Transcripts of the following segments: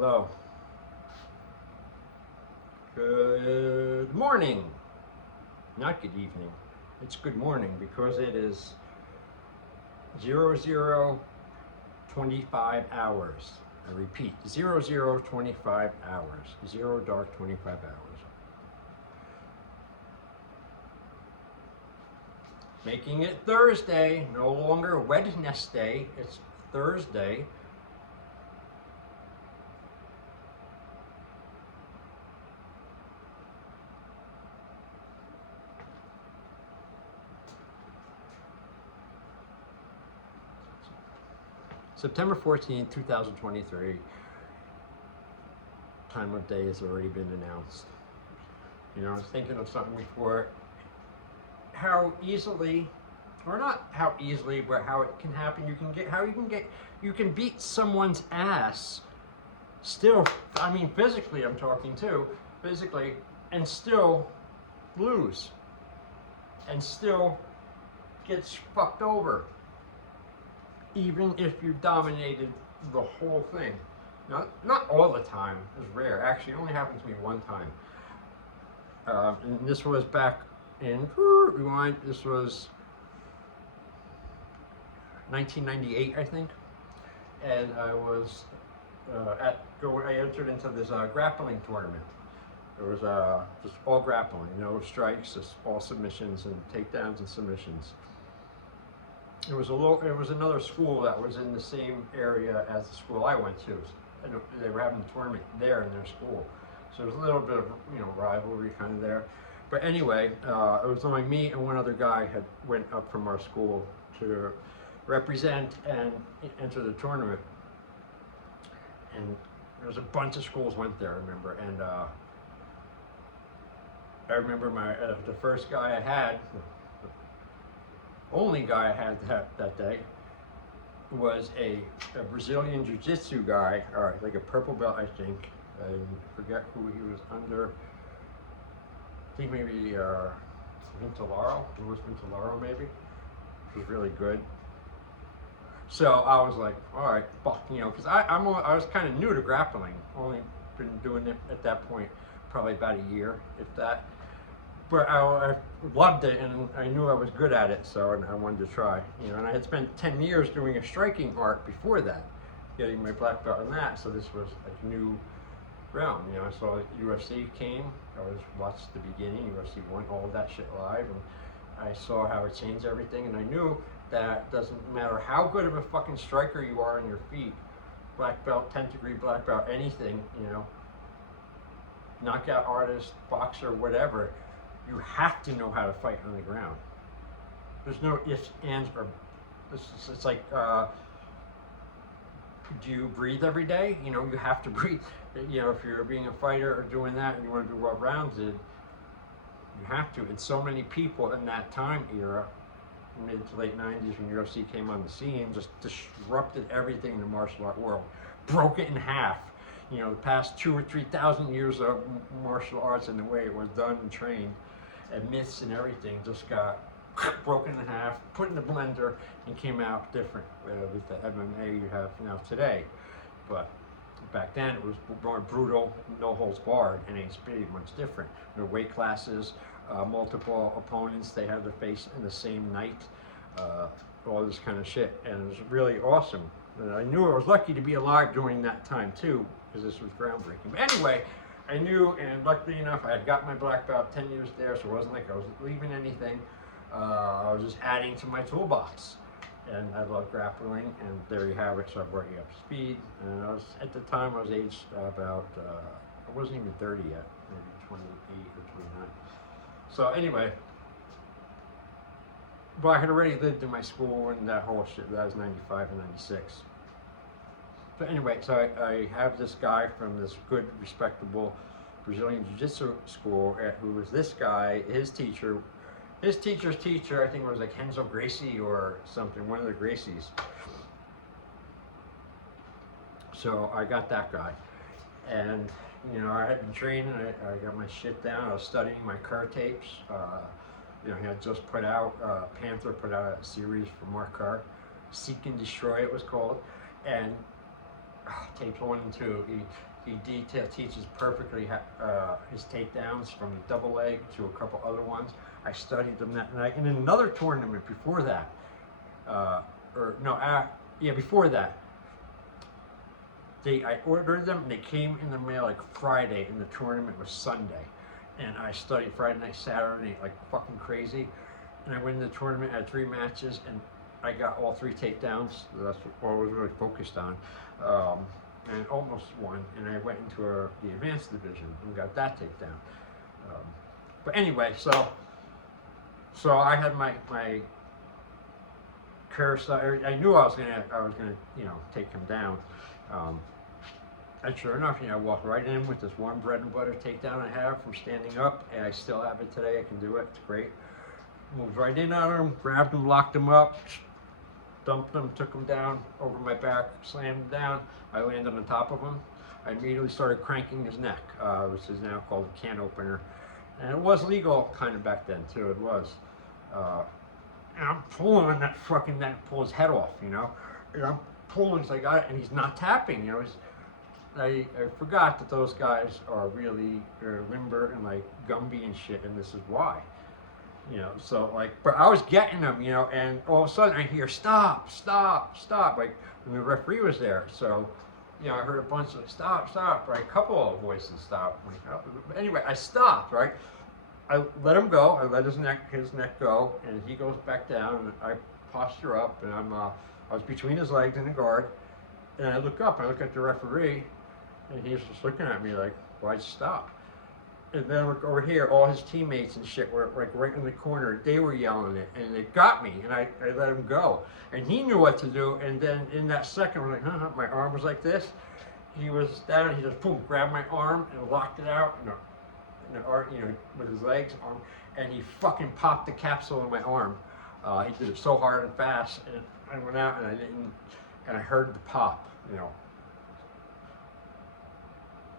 Hello. Good morning. Not good evening. It's good morning because it is 00:25 hours. I repeat, 00:25 hours. Zero dark 25 hours. Making it Thursday, no longer Wednesday, it's Thursday. September 14th, 2023. Time of day has already been announced. You know, I was thinking of something before. How easily, or not how easily, but how it can happen. You can beat someone's ass still. I mean, physically, I'm talking too, physically, and still lose, and still gets fucked over, even if you dominated the whole thing. Not all the time. It's rare. Actually, it only happened to me one time. And this was back in, rewind, this was 1998, I think. And I was I entered into this grappling tournament. It was just all grappling, no strikes, just all submissions and takedowns and submissions. It was another school that was in the same area as the school I went to, and they were having a tournament there in their school. So there was a little bit of rivalry kind of there. But anyway, it was only me and one other guy had went up from our school to represent and enter the tournament. And there was a bunch of schools went there, I remember. And I remember the first guy I had, the only guy I had that day, was a Brazilian Jiu-Jitsu guy, or like a purple belt, I think. I forget who he was under. I think maybe Vintolaro. Luis Vintolaro, maybe. He was really good. So I was like, all right, fuck, because I was kind of new to grappling. Only been doing it at that point probably about a year, if that. But I loved it, and I knew I was good at it, so I wanted to try. And I had spent 10 years doing a striking art before that, getting my black belt in that. So this was like new realm. I saw UFC came. I watched the beginning, UFC 1, all of that shit live, and I saw how it changed everything. And I knew that doesn't matter how good of a fucking striker you are on your feet, black belt, 10th degree black belt, anything, knockout artist, boxer, whatever. You have to know how to fight on the ground. There's no ifs, ands, or it's like, do you breathe every day? You have to breathe. If you're being a fighter or doing that and you want to be well-rounded, you have to. And so many people in that time era, mid to late 90s, when UFC came on the scene, just disrupted everything in the martial art world, broke it in half. The past 2,000 or 3,000 years of martial arts and the way it was done and trained, and myths and everything just got broken in half, put in the blender, and came out different with the MMA you have now today. But back then it was more brutal, no holds barred, and HB much different. Weight classes, multiple opponents they had to face in the same night, all this kind of shit, and it was really awesome. And I knew I was lucky to be alive during that time too, because this was groundbreaking. But anyway, I knew, and luckily enough, I had got my black belt 10 years there, so it wasn't like I was leaving anything. I was just adding to my toolbox. And I love grappling, and there you have it. So I brought you up to speed. And at the time, I was aged about, I wasn't even 30 yet, maybe 28 or 29. So anyway, but I had already lived in my school and that whole shit. That was 95 and 96. So anyway, so I have this guy from this good, respectable Brazilian Jiu-Jitsu school who was this guy, his teacher's teacher, I think it was like Renzo Gracie or something, one of the Gracies. So I got that guy. And, I had been training, I got my shit down, I was studying my Kerr tapes. He had just put out, Panther put out a series for Mark Kerr, Seek and Destroy it was called. And tapes 1 and 2, He teaches perfectly his takedowns from the double leg to a couple other ones. I studied them that night. And in another tournament before that, or no, yeah, before that, I ordered them. And they came in the mail like Friday, and the tournament was Sunday. And I studied Friday night, Saturday night, like fucking crazy. And I went in the tournament, had 3 matches, and I got all 3 takedowns. That's what I was really focused on. And almost won. And I went into the advanced division and got that takedown. But anyway, so I had my curse. I knew I was gonna take him down. And sure enough, I walked right in with this one bread and butter takedown I have from standing up, and I still have it today. I can do it. It's great. Moved right in on him, grabbed him, locked him up, dumped him, took him down over my back, slammed him down. I landed on top of him. I immediately started cranking his neck, which is now called a can opener. And it was legal kind of back then, too. It was. And I'm pulling on that fucking neck, pull his head off, And I'm pulling, so I got it, and he's not tapping, I forgot that those guys are really limber and like Gumby and shit, and this is why. So like, but I was getting them, and all of a sudden I hear stop, like when the referee was there. So, I heard a bunch of stop, right? A couple of voices stop. Anyway, I stopped, right? I let him go. I let his neck go, and he goes back down, and I posture up, and I was between his legs and the guard, and I look up, and I look at the referee, and he's just looking at me like, why'd you stop? And then over here, all his teammates and shit were like right in the corner. They were yelling it, and it got me, and I let him go. And he knew what to do, and then in that second, we're like, my arm was like this. He was down, he just boom, grabbed my arm and locked it out, with his legs, and he fucking popped the capsule in my arm. He did it so hard and fast, and I went out, and I heard the pop,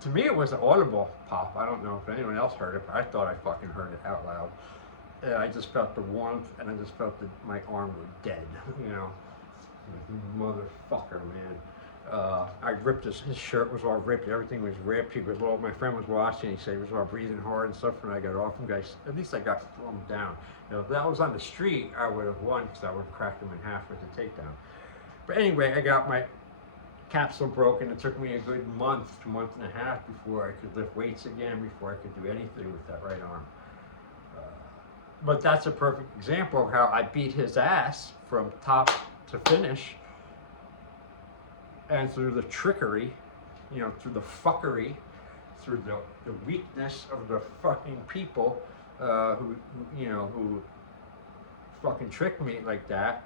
To me, it was an audible pop. I don't know if anyone else heard it, but I thought I fucking heard it out loud. And I just felt the warmth, and I just felt that my arm was dead, Motherfucker, man. I ripped his shirt was all ripped, everything was ripped. My friend was watching, he said he was all breathing hard and stuff, and I got off him, guys. At least I got thrown down. If that was on the street, I would have won, because I would have cracked him in half with the takedown. But anyway, I got my capsule broken. It took me a good month to month and a half before I could lift weights again, before I could do anything with that right arm. But that's a perfect example of how I beat his ass from top to finish, and through the trickery, through the fuckery, through the weakness of the fucking people who fucking tricked me like that,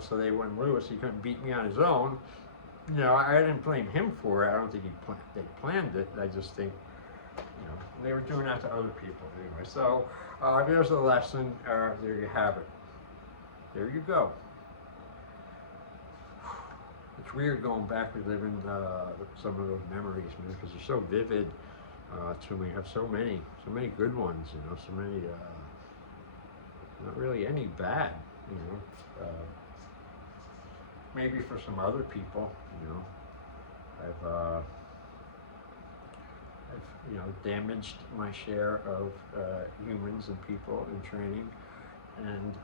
so they wouldn't lose. He couldn't beat me on his own. I didn't blame him for it. I don't think they planned it. I just think, they were doing that to other people anyway. So there's a lesson. There you have it. There you go. It's weird going back and living some of those memories, man, because they're so vivid to me. I have so many good ones, so many, not really any bad, maybe for some other people, I've damaged my share of humans and people in training, and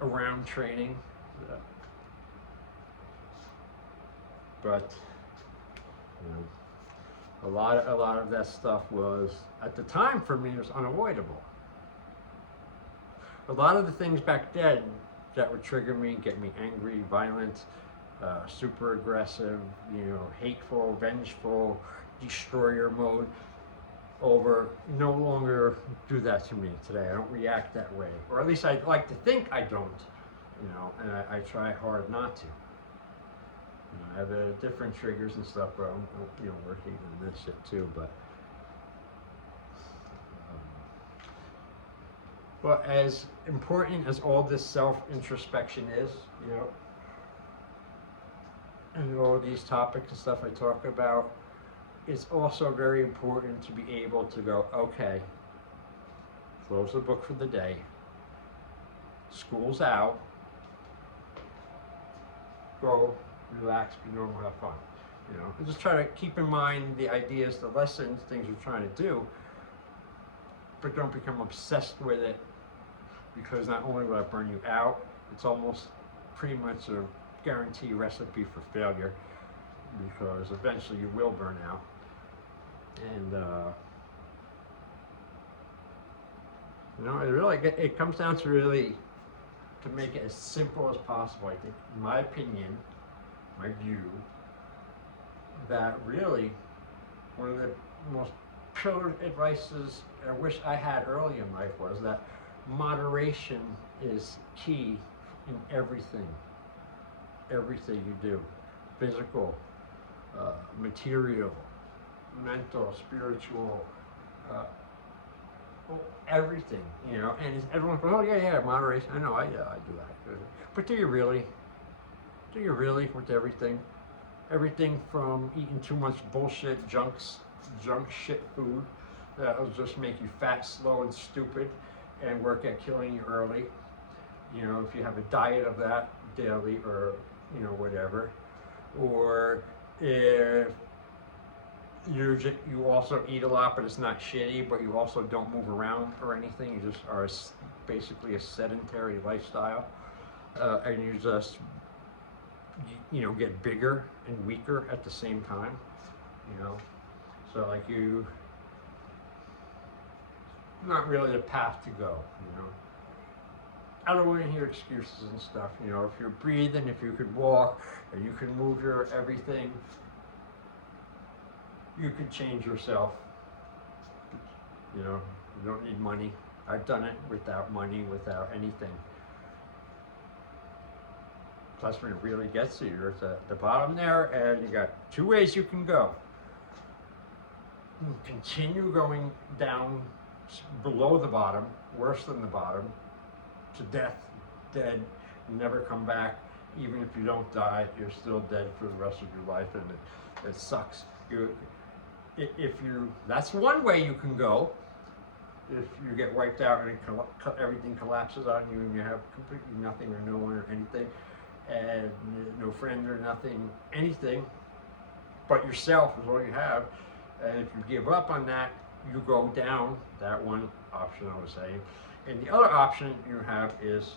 around training, but a lot of that stuff was, at the time for me, was unavoidable. A lot of the things back then that would trigger me, get me angry, violent, super aggressive, hateful, vengeful, destroyer mode, no longer do that to me today. I don't react that way, or at least I'd like to think I don't, and I try hard not to. I have different triggers and stuff, but I'm working on this shit too. But as important as all this self-introspection is, and all these topics and stuff I talk about, it's also very important to be able to go, okay, close the book for the day, school's out, go relax, be normal, have fun. You know, and just try to keep in mind the ideas, the lessons, things you're trying to do, but don't become obsessed with it, because not only will it burn you out, it's almost pretty much a guarantee recipe for failure, because eventually you will burn out. And you know, it comes down to really to make it as simple as possible. I think, in my opinion, my view, that really one of the most pillared advices I wish I had early in life was that moderation is key in everything. Everything you do, physical, material, mental, spiritual, everything, you know. And everyone's going, oh yeah, moderation. I know, I do that. But do you really? Do you really with everything? Everything from eating too much bullshit, junk shit food that will just make you fat, slow, and stupid, and work at killing you early. You know, if you have a diet of that daily, or you know, whatever, or if you also eat a lot, but it's not shitty, but you also don't move around or anything. You just are basically a sedentary lifestyle, and you just, you know, get bigger and weaker at the same time. You know, so like not really the path to go. You know, I don't want to hear excuses and stuff. You know, if you're breathing, if you could walk, and you can move your everything, you could change yourself. You know, you don't need money. I've done it without money, without anything. Plus, when it really gets to you, you're at the bottom there, and you got two ways you can go. You continue going down below the bottom, worse than the bottom, to death, dead, never come back. Even if you don't die, you're still dead for the rest of your life, and it sucks. That's one way you can go. If you get wiped out and everything collapses on you, and you have completely nothing or no one or anything, and no friend or nothing, anything but yourself is all you have. And if you give up on that, you go down. That one option I was saying. And the other option you have is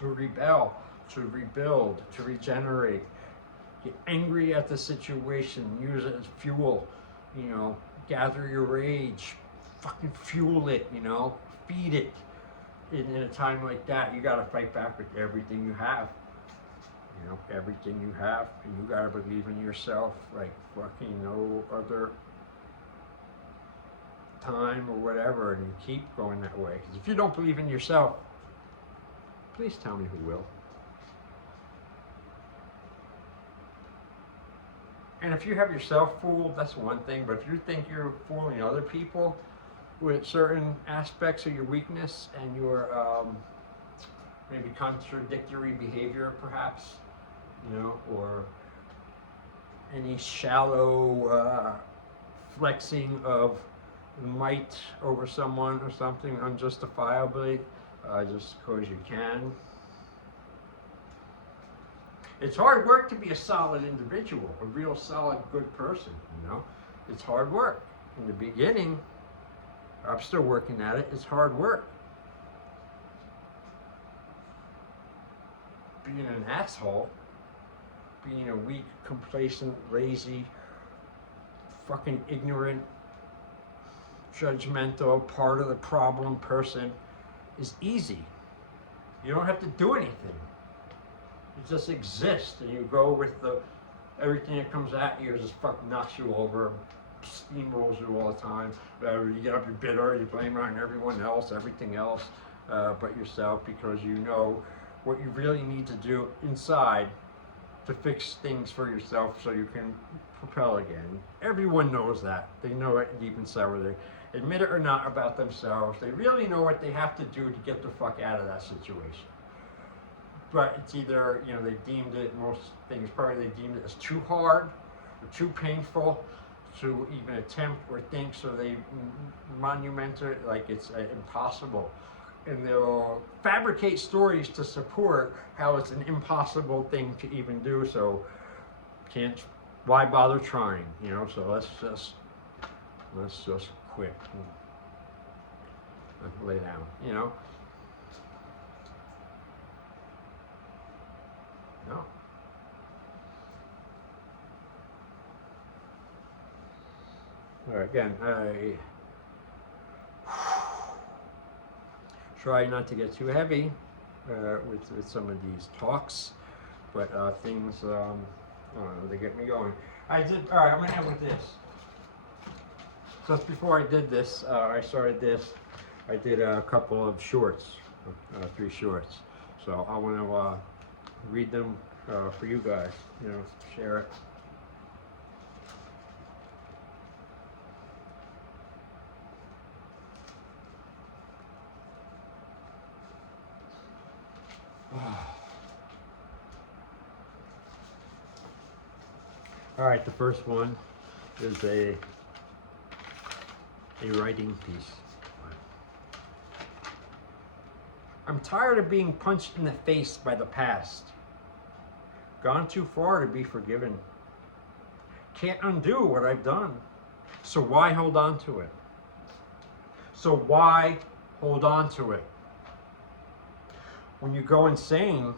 to rebel, to rebuild, to regenerate. Get angry at the situation, use it as fuel, you know, gather your rage, fucking fuel it, you know, feed it. In a time like that, you gotta fight back with everything you have. You know, everything you have, and you gotta believe in yourself like fucking no other time or whatever, and you keep going that way. Because if you don't believe in yourself, please tell me who will. And if you have yourself fooled, that's one thing. But if you think you're fooling other people with certain aspects of your weakness and your maybe contradictory behavior, perhaps, you know, or any shallow flexing of might over someone or something unjustifiably, just because you can. It's hard work to be a solid individual, a real solid good person, you know. It's hard work. In the beginning, I'm still working at it, it's hard work. Being an asshole, being a weak, complacent, lazy, fucking ignorant, judgmental, part of the problem person is easy. You don't have to do anything. You just exist, and you go with everything that comes at you just fucking knocks you over, steamrolls you all the time. You get up, you're bitter, you blame it on everyone else, everything else, but yourself, because you know what you really need to do inside to fix things for yourself so you can propel again. Everyone knows that. They know it deep inside, whether they admit it or not about themselves. They really know what they have to do to get the fuck out of that situation. But it's either, you know, they deemed it, most things probably they deemed it as too hard or too painful to even attempt or think, so they monument it like it's impossible. and they'll fabricate stories to support how it's an impossible thing to even do. So can't, why bother trying, you know? So let's just quit and lay down, you know? No. All right, again, I try not to get too heavy with some of these talks, but things, I don't know, they get me going. I did, all right, I'm gonna end with this. Just before I did this, I started this, I did a couple of shorts, 3 shorts. So I want to read them for you guys, you know, share it. All right, the first one is a writing piece. I'm tired of being punched in the face by the past. Gone too far to be forgiven. Can't undo what I've done. So why hold on to it? So why hold on to it? When you go insane,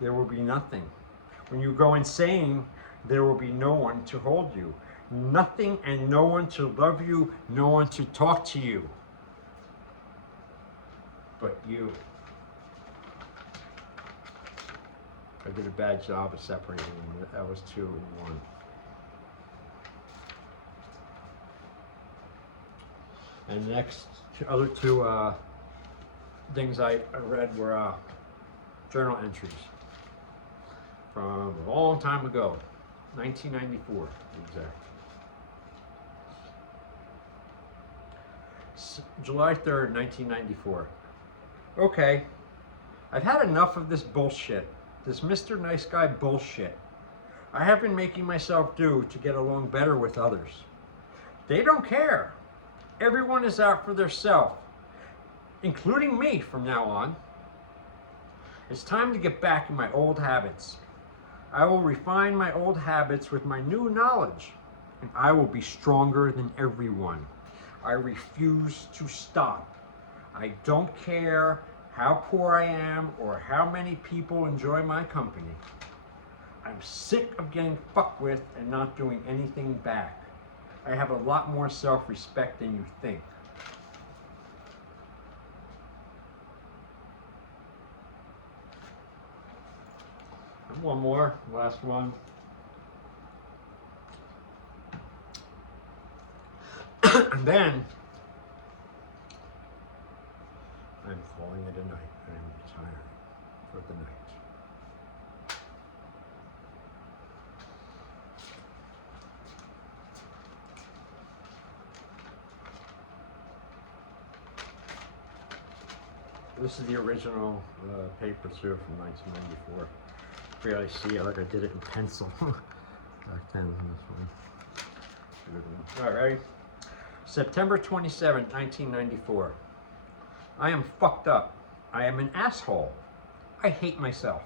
there will be nothing. When you go insane, there will be no one to hold you. Nothing and no one to love you, no one to talk to you. But you. I did a bad job of separating them. That was 2 and 1. And the next other 2 things I read were journal entries from a long time ago, 1994, exact. July 3rd, 1994. Okay, I've had enough of this bullshit. This Mr. Nice Guy bullshit. I have been making myself do to get along better with others. They don't care. Everyone is out for their self, including me from now on. It's time to get back in my old habits. I will refine my old habits with my new knowledge, and I will be stronger than everyone. I refuse to stop. I don't care how poor I am or how many people enjoy my company. I'm sick of getting fucked with and not doing anything back. I have a lot more self-respect than you think. And one more, last one. And then I'm calling it a night. I'm retiring for the night. This is the original paper too from 1994. Barely see it, like I did it in pencil back then. This one. All right. September 27, 1994. I am fucked up. I am an asshole. I hate myself.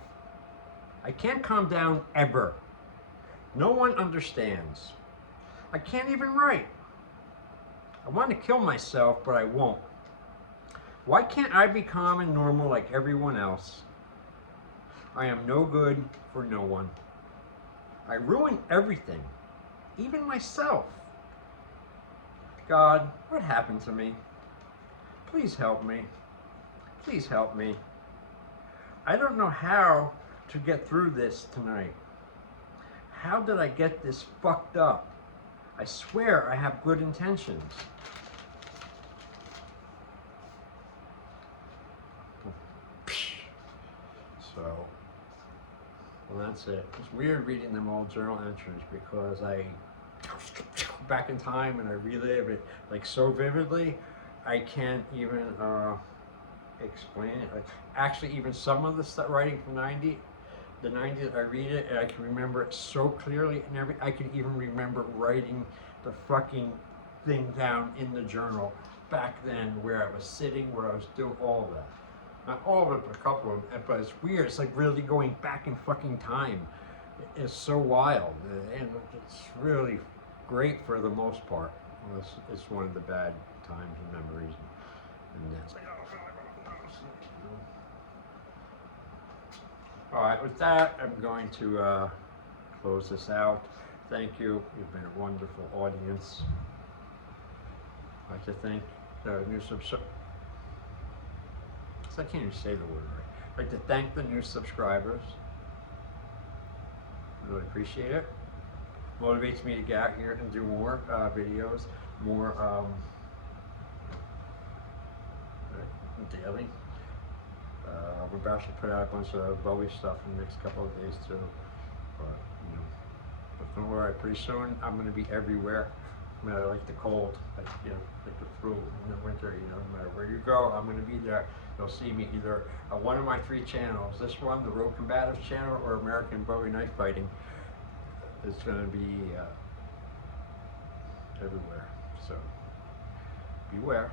I can't calm down ever. No one understands. I can't even write. I want to kill myself, but I won't. Why can't I be calm and normal like everyone else? I am no good for no one. I ruin everything, even myself. God, what happened to me? Please help me. Please help me. I don't know how to get through this tonight. How did I get this fucked up? I swear I have good intentions. So, well, that's it. It's weird reading them all journal entries because I back in time and I relive it like so vividly. I can't even explain it. Like, actually, even some of the stuff writing from the 90s, I read it and I can remember it so clearly, and I can even remember writing the fucking thing down in the journal back then, where I was sitting, where I was doing all that. Not all of it, but a couple of them. But it's weird. It's like really going back in fucking time. It's so wild, and it's really great for the most part. It's one of the bad times and memories, and it's like, all right. With that, I'm going to close this out. Thank you. You've been a wonderful audience. I'd like to thank the new subscribers. I can't even say the word right. I'd like to thank the new subscribers. Really appreciate it. Motivates me to get out here and do more videos, more daily. We're about to put out a bunch of Bowie stuff in the next couple of days too. But don't worry, pretty soon I'm going to be everywhere. I mean, I like the cold, like the flu in the winter. No matter where you go, I'm going to be there. You'll see me either on one of my 3 channels. This one, the Road Combatives channel, or American Bowie Knife Fighting. It's going to be everywhere. So beware.